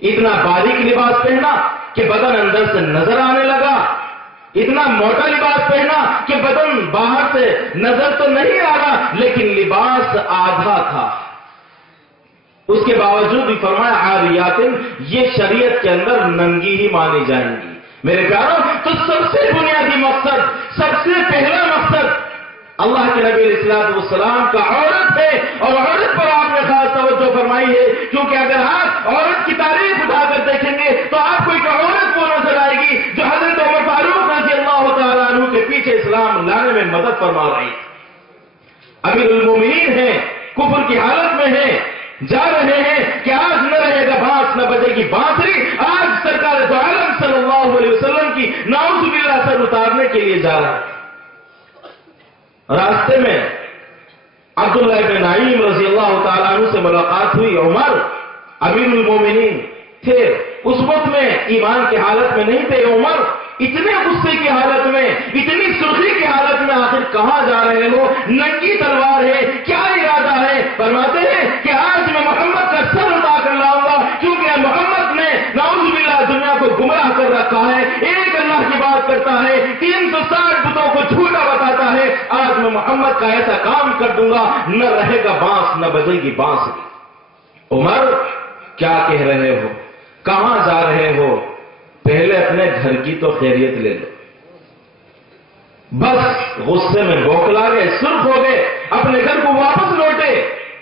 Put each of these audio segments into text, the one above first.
اتنا باریک لباس پہنا کہ بدن اندر سے نظر آنے لگا، اتنا موٹا لباس پہنا کہ بدن باہر سے نظر تو نہیں آ رہا لیکن لباس آدھا تھا۔ اس کے باوجود بھی فرمایا عاریات، یہ شریعت کے اندر ننگی ہی مانی جائیں گی۔ میرے پیاروں، تو سب سے بنیادی مقصد، سب سے پہلا مقصد اللہ کے نبی علیہ السلام کا عورت ہے، اور عورت پر آپ نے خاص توجہ فرمائی ہے، کیونکہ اگر آپ عورت کی تعریف اٹھا کر دیکھیں گے تو آپ کو ایک عورت وہ نظر آئے گی جو حضرت عمر فاروق رضی اللہ تعالیٰ عنہ کے پیچھے اسلام لانے میں مدد فرما رہی ہے۔ امیر المومنین ہیں، کفر کی حالت میں ہیں، جا رہے ہیں کہ آج نہ رہے گا بانس، نہ بجے گی بانسری، آج سرکار دو عالم صلی اللہ علیہ وسلم کی نعوذ باللہ سر اتارنے کے لیے جا رہا ہے۔ راستے میں عبداللہ بن نعیم رضی اللہ تعالیٰ عنہ سے ملاقات ہوئی۔ عمر امیر المومنین تھے، اس وقت میں ایمان کی حالت میں نہیں تھے۔ عمر اتنے غصے کی حالت میں، اتنی سرخی کی حالت میں، آخر کہاں جا رہے ہو؟ ننگی تلوار ہے، کیا ارادہ ہے؟ فرماتے ہیں کہ آج میں محمد کا سر اٹھا کر لاؤں گا، کیونکہ محمد نے نعوذ باللہ دنیا کو گمراہ کر رکھا ہے، ایک اللہ کی بات کرتا ہے، 360 بتوں کو جھوٹا بتاتا ہے۔ آج میں محمد کا ایسا کام کر دوں گا، نہ رہے گا بانس، نہ بجے گی بانسری۔ عمر کیا کہہ رہے ہو؟ کہاں جا رہے ہو؟ پہلے اپنے گھر کی تو خیریت لے لو۔ بس غصے میں بوکھلا گئے، سرخ ہو گئے، اپنے گھر کو واپس لوٹے۔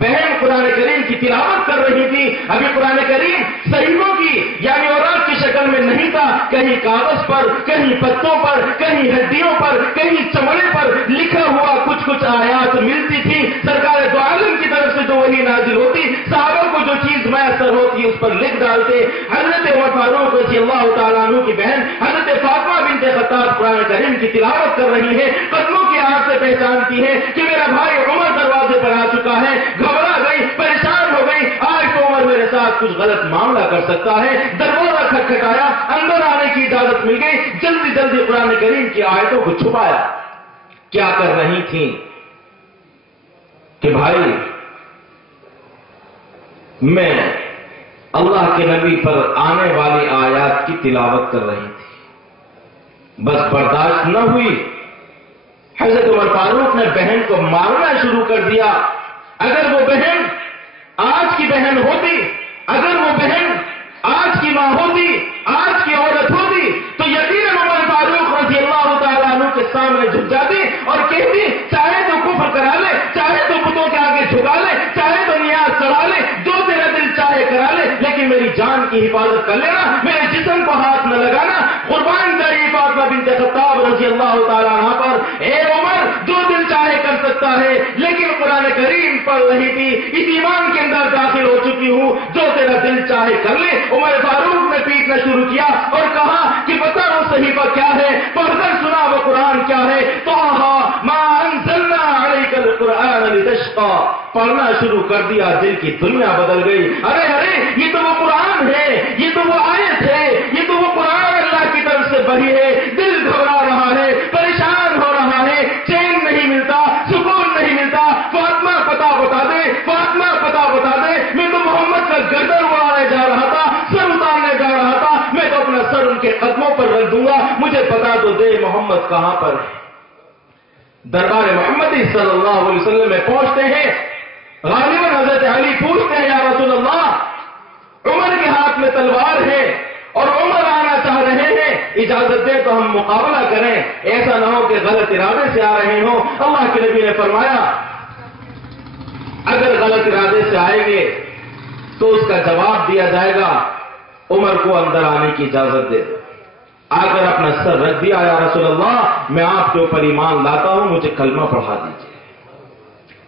بہن قرآن کریم کی تلاوت کر رہی تھی، ابھی قرآن کریم صحیفوں کی یعنی اوراق کی شکل میں نہیں تھا، کہیں کاغذ پر، کہیں پتوں پر، کہیں ہڈیوں پر، کہیں چمڑے پر لکھا ہوا کچھ آیات ملتی تھی سرکار دو عالم کی طرف سے جو وہی نازل ہوتی، صحابہ کو جو چیز میسر ہوتی اس پر لکھ ڈالتے۔ حضرت عمر فاروق رضی اللہ تعالیٰ عنہ کی بہن حضرت فاطمہ بنت خطاب قرآن کریم کی تلاوت کر رہی ہے، قدموں کی آواز سے پہچانتی ہے کہ میرا بھائی عمر دروازے پر آ چکا ہے، گھبرا گئی، پریشان ہو گئی، آج تو عمر میرے ساتھ کچھ غلط معاملہ کر سکتا ہے۔ دروازہ کھٹکھٹایا، اندر آنے کی اجازت مل گئی، جلدی جلدی قرآن کریم کی آیتوں کو چھپایا۔ کیا کر رہی تھیں کہ بھائی میں اللہ کے نبی پر آنے والی آیات کی تلاوت کر رہی تھی، بس برداشت نہ ہوئی، حضرت عمر فاروق نے بہن کو مارنا شروع کر دیا۔ اگر وہ بہن آج کی بہن ہوتی، اگر وہ بہن آج کی ماں ہوتی، آج کی عورت ہوتی تو یقیناً عمر فاروق رضی اللہ تعالیٰ عنہ کے سامنے جھک جاتی اور کہتی چاہے تو کفر کرا لے، چاہے تو بتوں کے آگے جھکا لے، چاہے تو نیاز چڑھا لے، جو تیرا دل چاہے کرا لے، لیکن میری جان کی حفاظت کر لینا، میرے جسم کو ہاتھ نہ لگانا۔ قربان جائے فاطمہ بنت خطاب رضی اللہ تعالیٰ عنہ پر، اے عمر جو دل چاہے کر سکتا ہے، لیکن قرآن کریم پڑھ رہی تھی، اس ایمان کے اندر داخل ہو چکی ہوں، جو تیرا دل چاہے کر لے۔ عمر فاروق نے پیٹنا شروع کیا اور کہا کہ بتا وہ صحیفہ کیا ہے، پڑھ کر سنا وہ قرآن کیا ہے۔ ما انزلنا علیک القرآن لتشقى، پڑھنا شروع کر دیا، دل کی دنیا بدل گئی۔ ارے یہ تو وہ قرآن ہے، یہ تو وہ آیت ہے، یہ تو وہ قرآن اللہ کی طرف سے بڑھی ہے۔ دل گھبرا رہا ہے، پریشان ہو رہا ہے، چین نہیں ملتا، سکون نہیں ملتا۔ فاطمہ پتہ بتا دے، فاطمہ پتہ بتا دے، میں تو محمد کا گردن اڑانے جا رہا تھا، سر اتارنے جا رہا تھا، میں تو اپنا سر ان کے قدموں پر رکھ دوں گا، مجھے بتا تو دے محمد کہاں پر ہے۔ دربار محمدی صلی اللہ علیہ وسلم میں پہنچتے ہیں، غالباً حضرت علی پوچھتے ہیں یا رسول اللہ عمر کے ہاتھ میں تلوار ہے اور عمر آنا چاہ رہے ہیں، اجازت دے تو ہم مقابلہ کریں، ایسا نہ ہو کہ غلط ارادے سے آ رہے ہوں۔ اللہ کے نبی نے فرمایا اگر غلط ارادے سے آئیں گے تو اس کا جواب دیا جائے گا، عمر کو اندر آنے کی اجازت دے دو۔ اگر اپنا سر رکھ دیا یا رسول اللہ میں آپ کے اوپر ایمان لاتا ہوں، مجھے کلمہ پڑھا دیجیے۔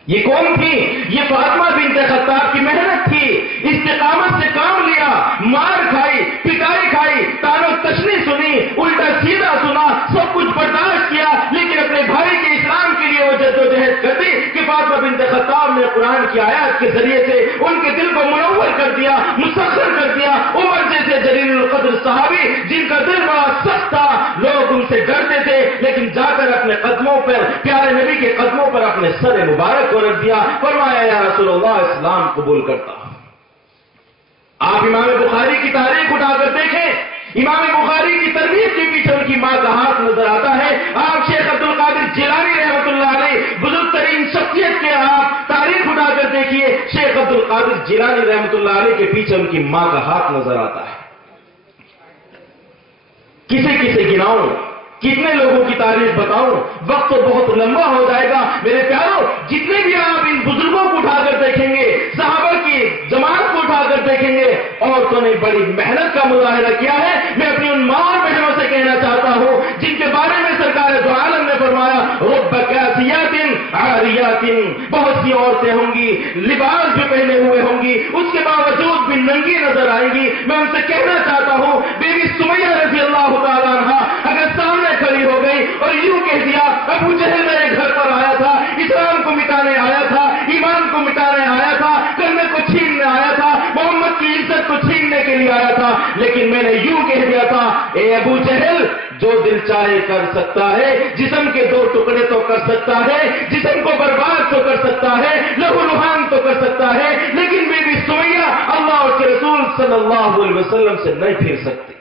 یہ کون تھی؟ یہ فاطمہ بنت خطاب کی محنت تھی، استقامت سے کام لیا، مار کھائی، پٹائی کھائی، تانو تشنی سنی، الٹا سیدھا سنا، سب کچھ برداشت کیا، لیکن اپنے بھائی کے اسلام کے لیے وہ جدوجہد کرتی کہ فاطمہ بنت خطاب نے قرآن کی آیات کے ذریعے سے ان کے دل کو منور کر دیا، مسخر کر دیا۔ عمر جیسے جلیل القدر صحابی جن کا دل بڑا سخت تھا، لوگ ان سے ڈرتے تھے، لیکن جا کر اپنے قدموں پر، پیارے نبی کے قدموں پر اپنے سر مبارک کو رکھ دیا، فرمایا یا رسول اللہ اسلام قبول کرتا ہوں۔ آپ امام بخاری کی تاریخ اٹھا کر دیکھیں, امام بخاری کی تربیت کے پیچھے ان کی ماں کا ہاتھ نظر آتا ہے. آپ شیخ عبد القادر جیلانی رحمۃ اللہ علیہ بزرگ ترین شخصیت کے آپ تاریخ اٹھا کر دیکھیے, شیخ عبد القادر جیلانی رحمۃ اللہ علیہ کے پیچھے ان کی ماں کا ہاتھ نظر آتا ہے. کسے کسے گناؤں, کتنے لوگوں کی تاریخ بتاؤں, وقت تو بہت لمبا ہو جائے گا. میرے پیاروں, جتنے بھی آپ ان بزرگوں کو اٹھا کر دیکھیں گے, صحابہ کی جماعت کو اٹھا کر دیکھیں گے, عورتوں نے بڑی محنت کا مظاہرہ کیا ہے. میں اپنی ان ماں اور بہنوں سے کہنا چاہتا ہوں جن کے بارے میں سرکار دو عالم نے فرمایا رب کاسیات عاریات, بہت سی عورتیں ہوں گی, لباس بھی پہنے ہوئے ہوں گی, اس کے باوجود بھی ننگی نظر آئیں گی. میں ان سے کہنا چاہتا ہوں بی بی سمیہ رضی اللہ تعالیٰ عنہا اگر سامنے کھڑی ہو گئی اور یوں کہہ دیا ابو جہل میرے گھر پر آیا تھا, اسلام کو مٹانے آیا تھا, ایمان کو مٹانے آیا تھا, کلمے کو چھیننے آیا تھا, محمد کی عزت کو چھیننے کے لیے آیا تھا, لیکن میں نے یوں کہہ دیا تھا اے ابو جہل جو دل چاہے کر سکتا ہے, جسم کے دو ٹکڑے تو کر سکتا ہے, جسم کو برباد تو کر سکتا ہے, لہو لہان تو کر سکتا ہے, لیکن بی بی سمیہ اللہ اور کے رسول صلی اللہ علیہ وسلم سے نہیں پھر سکتی.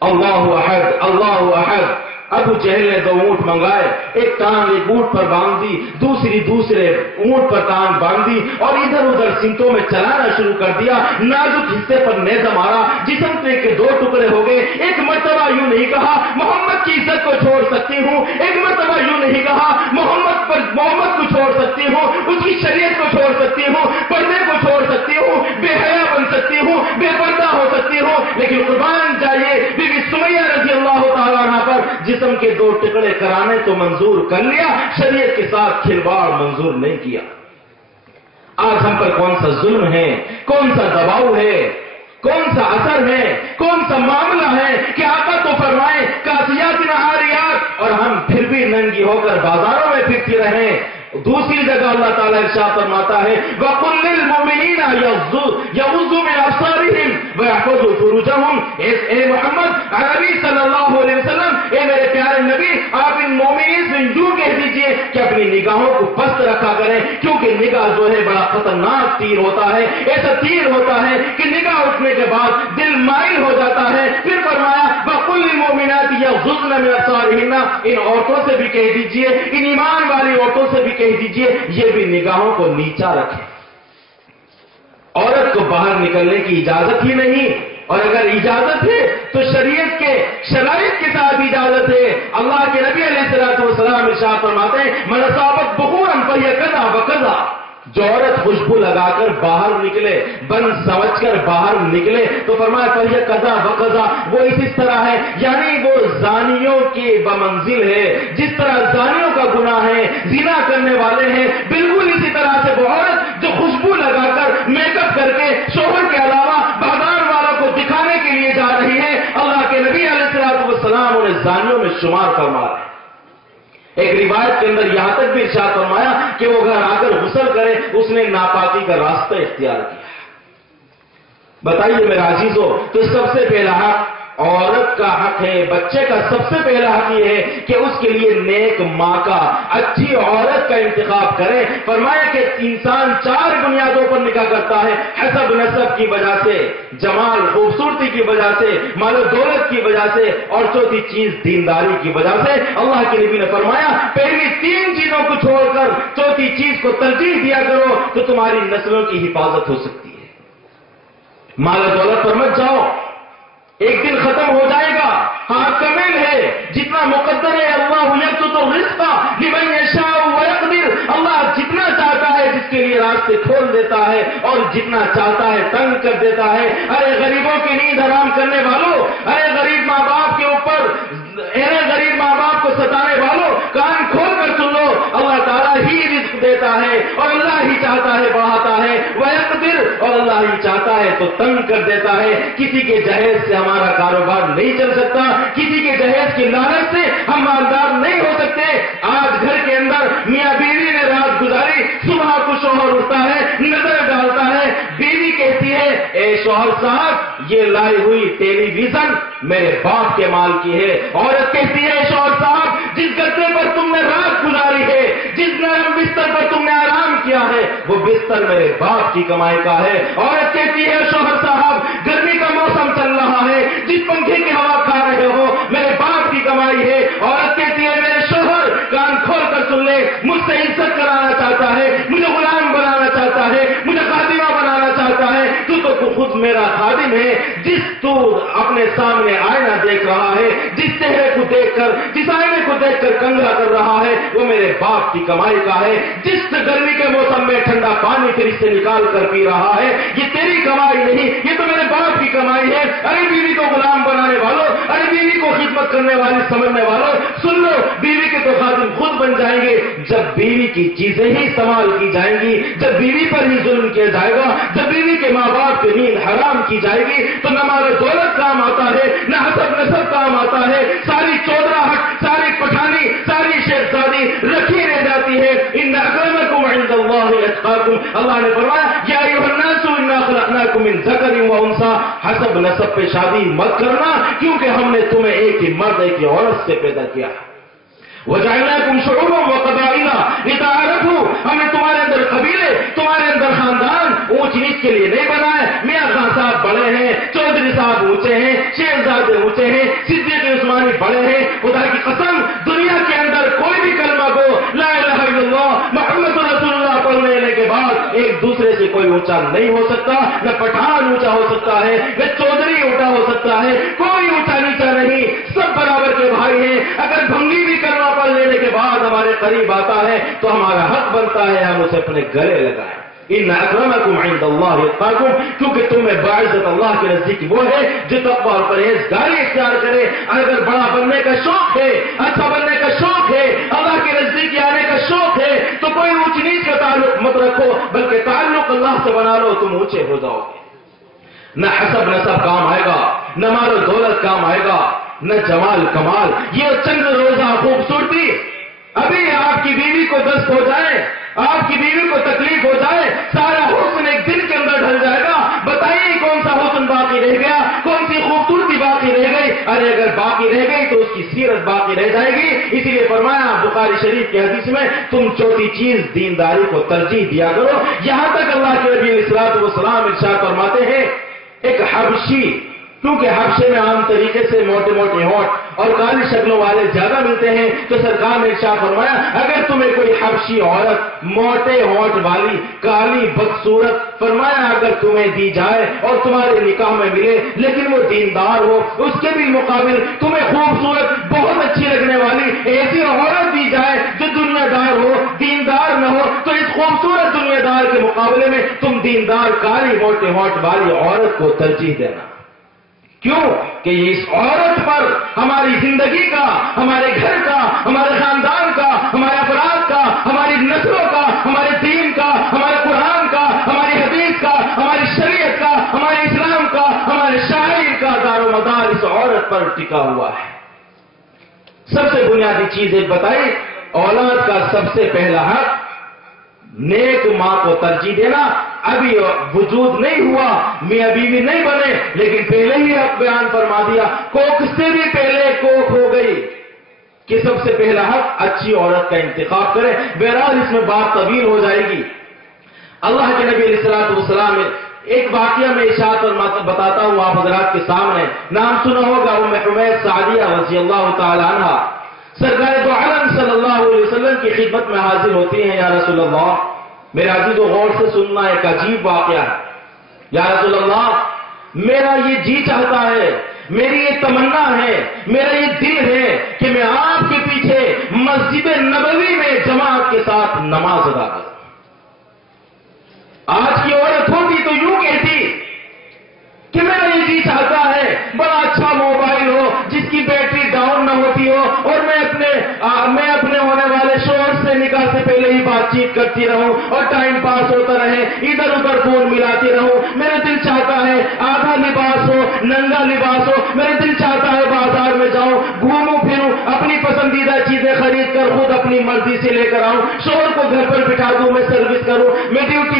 اللہ احد اللہ احد. ابو جہل نے 2 اونٹ منگائے, ایک ٹانگ ایک اونٹ پر باندھ دی, دوسرے اونٹ پر ٹانگ باندھ دی اور ادھر ادھر سمتوں میں چلانا شروع کر دیا. نازک حصے پر نیزہ مارا, جسم کے 2 ٹکڑے ہو گئے. ایک مرتبہ یوں نہیں کہا محمد کی عزت کو چھوڑ سکتی ہوں, ایک مرتبہ یوں نہیں کہا محمد کو چھوڑ سکتی ہوں, اس کی شریعت کو چھوڑ سکتی ہوں, پردے کو چھوڑ سکتی ہوں, بے حیا بن سکتی ہوں, بے پردہ ہو سکتی ہوں, لیکن قربان جائیے بی بی سمیہ رضی اللہ تعالیٰ عنہ پر جسم کے 2 ٹکڑے کرانے تو منظور کر لیا, شریعت کے ساتھ کھلواڑ منظور نہیں کیا. آج ہم پر کون سا ظلم ہے, کون سا دباؤ ہے, کون سا اثر ہے, کون سا معاملہ ہے کہ آقا تو فرمائے کاسیات عاریات اور ہم پھر بھی ننگی ہو کر بازاروں میں پھرتی رہیں. دوسری جگہ اللہ تعالیٰ ارشاد فرماتا ہے وَقُلْ لِلْمُؤْمِنِينَ يَغُضُّوا مِنْ أَبْصَارِهِمْ وَيَحْفَظُوا فُرُوجَهُمْ. اے محمد عربی صلی اللہ علیہ وسلم, اے میرے پیارے نبی, آپ ان مومنین سے یوں کہہ دیجئے کہ اپنی نگاہوں کو پست رکھا کریں, کیونکہ نگاہ جو ہے بڑا خطرناک تیر ہوتا ہے. ایسا تیر ہوتا ہے کہ نگاہ اٹھنے کے بعد دل مائل ہو جاتا ہے. پھر فرمایا وَقُلْ لِلْمُؤْمِنَاتِ يَغْضُضْنَ مِنْ أَبْصَارِهِنَّ, ان عورتوں سے بھی کہہ دیجئے, ان ایمان والی عورتوں سے بھی کہہ دیجئے یہ بھی نگاہوں کو نیچا رکھیں. عورت کو باہر نکلنے کی اجازت ہی نہیں, اور اگر اجازت ہے تو شریعت کے شرائط کے ساتھ اجازت ہے. اللہ کے نبی علیہ الصلوۃ والسلام ارشاد فرماتے ہیں من اصابت بخورا فہی کذا وکذا, جو عورت خوشبو لگا کر باہر نکلے, بن سمجھ کر باہر نکلے, تو فرمایا فہی کذا وکذا, وہ اس طرح ہے, یعنی وہ زانیوں کی بمنزل ہے. جس طرح زانیوں کا گناہ ہے, زنا کرنے والے ہیں, بالکل اسی طرح سے وہ عورت جو خوشبو لگا کر میک اپ کر کے شوہر کے علاوہ بازار والوں کو دکھانے کے لیے جا رہی ہے, اللہ کے نبی علیہ الصلوۃ والسلام انہیں زانیوں میں شمار فرما رہے ہیں. ایک روایت کے اندر یہاں تک بھی ارشاد فرمایا کہ وہ گھر آ کر غسل کرے, اس نے ناپاکی کا راستہ اختیار کیا. بتائیے میرے عزیزو, تو سب سے پہلا حق عورت کا حق ہے, بچے کا سب سے پہلا حق یہ ہے کہ اس کے لیے نیک ماں کا, اچھی عورت کا انتخاب کرے. فرمایا کہ انسان 4 بنیادوں پر نکاح کرتا ہے, حسب نسب کی وجہ سے, جمال خوبصورتی کی وجہ سے, مال و دولت کی وجہ سے, اور چوتھی چیز دینداری کی وجہ سے. اللہ کے نبی نے فرمایا پہلی 3 چیزوں کو چھوڑ کر چوتھی چیز کو ترجیح دیا کرو تو تمہاری نسلوں کی حفاظت ہو سکتی ہے. مال و دولت پر مت جاؤ, ایک دن ختم ہو جائے گا. ہاں کمیل ہے, جتنا مقدر ہے اللہ یبسط الرزق لمن یشاء ویقدر, اللہ جتنا چاہتا ہے جس کے لیے راستے کھول دیتا ہے اور جتنا چاہتا ہے تنگ کر دیتا ہے. ارے غریبوں کی نیند حرام کرنے والوں, ارے غریب ماں باپ کے اوپر, ارے غریب ماں باپ کو ستانے والوں, کان کھول کر سن لو, اللہ تعالیٰ ہی رزق دیتا ہے اور اللہ ہی چاہتا ہے بڑھاتا ہے. ویقدر, اور اللہ ہی چاہتا ہے تو تنگ کر دیتا ہے. کسی کے جہیز سے ہمارا کاروبار نہیں چل سکتا, کسی کے جہیز کی لالچ سے ہم مالدار نہیں ہو سکتے. آج گھر کے اندر میاں بیوی نے رات گزاری, صبح کو شوہر اٹھتا ہے, نظر ڈالتا ہے, بیوی کہتی ہے اے شوہر صاحب یہ لائی ہوئی ٹیلی ویژن میرے باپ کے مال کی ہے. عورت کہتی ہے شوہر صاحب جس گدے پر تم نے رات گزاری ہے, جس نرم بستر پر تم نے آرام کیا ہے وہ بستر میرے باپ کی کمائی کا ہے. عورت کہتی ہے شوہر صاحب گرمی کا موسم چل رہا ہے, جس پنکھے کی ہوا کھا رہے ہو میرے باپ کی کمائی ہے. عورت کہتی ہے میرے شوہر کان کھول کر سن لے, مجھ سے عزت کرانا چاہتا ہے, مجھے غلام بنانا چاہتا ہے, مجھے خادمہ بنانا چاہتا ہے. تو خود میرا خادم ہے. جس تو اپنے سامنے آئینہ دیکھ رہا ہے, جس چہرے کو دیکھ کر, جس آئینے کو دیکھ کر کنگھا کر رہا ہے وہ میرے باپ کی کمائی کا ہے. جس گرمی کے موسم میں ٹھنڈا پانی فریج سے نکال کر پی رہا ہے یہ تیری کمائی نہیں, یہ تو میرے باپ کی کمائی ہے. ارے بیوی کو غلام بنانے والوں, ارے بیوی کو خدمت کرنے والی سمجھنے والوں, سن لو بیوی کے تو خادم خود بن جائیں گے جب بیوی کی چیزیں ہی استعمال کی جائیں گی, جب بیوی پر ہی ظلم کیا جائے گا, جب بیوی کے ماں باپ کی نیند حرام کی جائے گی تو نہ مال دولت کام آتا ہے, نہ حسب نسب کام آتا ہے. ساری چودراہٹ, ساری پٹھانی, ساری شہزادی رکھی رہ جاتی ہے. ان اکرمکم عند اللہ اتقاکم, اللہ نے فرمایا یا ایھا الناس انا خلقناکم من ذکر و انثی, حسب نسب پہ شادی مت کرنا کیونکہ ہم نے تمہیں ایک ہی مرد ایک ہی عورت سے پیدا کیا. وجعلناکم شعوبا وقبائل لتعارفوا, ہم نے تمہارے اندر قبیلے, تمہارے اندر خاندان اونچ نیچ کے لیے نہیں بنائے. میاں خان صاحب بڑے ہیں, چودھری صاحب اونچے ہیں, شہزادے اونچے ہیں, صدیق عثمانی بڑے ہیں. خدا کی قسم دنیا کے اندر کوئی بھی کلمہ کو لا الہ الا اللہ محمد رسول اللہ پڑھ لینے کے بعد ایک دوسرے سے کوئی اونچا نہیں ہو سکتا. نہ پٹھان اونچا ہو سکتا ہے, نہ چودھری اونچا ہو سکتا ہے, کوئی اونچا نیچا نہیں, سب برابر کے بھائی ہیں. اگر بھنگی بھی کلمہ پڑھ لینے کے بعد ہمارے قریب آتا ہے تو ہمارا حق بنتا ہے ہم اسے اپنے گلے لگائیں. ان اکرمکم عند اللہ اتقاکم, کیونکہ تمہیں باعزت اللہ کے نزدیک وہ ہے جو تقوی اور پرہیزگاری اختیار کرے. اگر بڑا بننے کا شوق ہے, اچھا بننے کا شوق ہے, اللہ کے نزدیک آنے کا شوق ہے تو کوئی اونچ نیچ کا تعلق مت رکھو, بلکہ تعلق اللہ سے بنا لو, تم اونچے ہو جاؤ گے. نہ حسب نسب کام آئے گا, نہ مال و دولت کام آئے گا, نہ جمال کمال, یہ چند روزہ خوبصورتی. ابھی آپ کی بیوی کو دست ہو جائے, آپ کی بیوی کو تکلیف ہو جائے, سارا حسن ایک دن کے اندر ڈھل جائے گا. بتائیے کون سا حسن باقی رہ گیا, کون سی خوبصورتی باقی رہ گئی؟ ارے اگر باقی رہ گئی تو اس کی سیرت باقی رہ جائے گی. اسی لیے فرمایا بخاری شریف کی حدیث میں تم چوتھی چیز دینداری کو ترجیح دیا کرو. یہاں تک اللہ کے نبی علیہ الصلوۃ والسلام ارشاد فرماتے ہیں ایک حبشی, کیونکہ حبشے میں عام طریقے سے موٹے موٹے ہونٹ اور کالی شکلوں والے زیادہ ملتے ہیں, تو سرکار نے ارشاد فرمایا اگر تمہیں کوئی حبشی عورت موٹے ہونٹ والی کالی بدصورت, فرمایا اگر تمہیں دی جائے اور تمہارے نکاح میں ملے لیکن وہ دیندار ہو, اس کے بھی مقابل تمہیں خوبصورت بہت اچھی لگنے والی ایسی عورت دی جائے جو دنیا دار ہو, دیندار نہ ہو, تو اس خوبصورت دنیا دار کے مقابلے میں تم دیندار کالی موٹے ہونٹ والی عورت کو ترجیح دینا. کیوں کہ اس عورت پر ہماری زندگی کا, ہمارے گھر کا, ہمارے خاندان کا, ہمارے افراد کا, ہماری نسلوں کا, ہمارے دین کا, ہمارے قرآن کا, ہماری حدیث کا, ہماری شریعت کا, ہمارے اسلام کا, ہمارے شاعر کا دار و مدار اس عورت پر ٹکا ہوا ہے. سب سے بنیادی چیز ایک بتائی, اولاد کا سب سے پہلا حق نیک ماں کو ترجیح دینا. ابھی وجود نہیں ہوا, میاں بیوی نہیں بنے, لیکن پہلے ہی حق بیان فرما دیا, کوکھ سے بھی پہلے کوکھ ہو گئی کہ سب سے پہلا حق اچھی عورت کا انتخاب کرے. بہرحال اس میں بات طویل ہو جائے گی. اللہ کے نبی علیہ الصلوۃ والسلام نے ایک واقعہ میں ارشاد اور بتاتا ہوں آپ حضرات کے سامنے. نام سنا ہوگا ام حمید سعدیہ رضی اللہ تعالی عنہا, سرکار دو عالم صلی اللہ علیہ وسلم کی خدمت میں حاضر ہوتی ہیں. یا رسول اللہ, میرے عزیزو غور سے سننا, ایک عجیب واقعہ ہے. یا رسول اللہ, میرا یہ جی چاہتا ہے, میری یہ تمنا ہے, میرا یہ دل ہے کہ میں آپ کے پیچھے مسجد نبوی میں جماعت کے ساتھ نماز ادا کروں. آج کی عورت ہوتی تو یوں کہتی کہ میرا یہ جی چاہتا ہے بڑا اچھا موبائل ہو جس کی بیٹری ڈاؤن نہ ہوتی ہو, اور میں اپنے ہونے والے شوہر سے نکاح سے پہلے ہی بات چیت کرتی رہوں اور ٹائم پاس ہوتا رہے, ادھر ادھر فون ملاتی رہوں. میرا دل چاہتا ہے آدھا لباس ہو, ننگا لباس ہو. میرا دل چاہتا ہے بازار میں جاؤں, گھوموں پھروں, اپنی پسندیدہ چیزیں خرید کر خود اپنی مرضی سے لے کر آؤں, شوہر کو گھر پر بٹھا دوں, میں سروس کروں, میں ڈیوٹی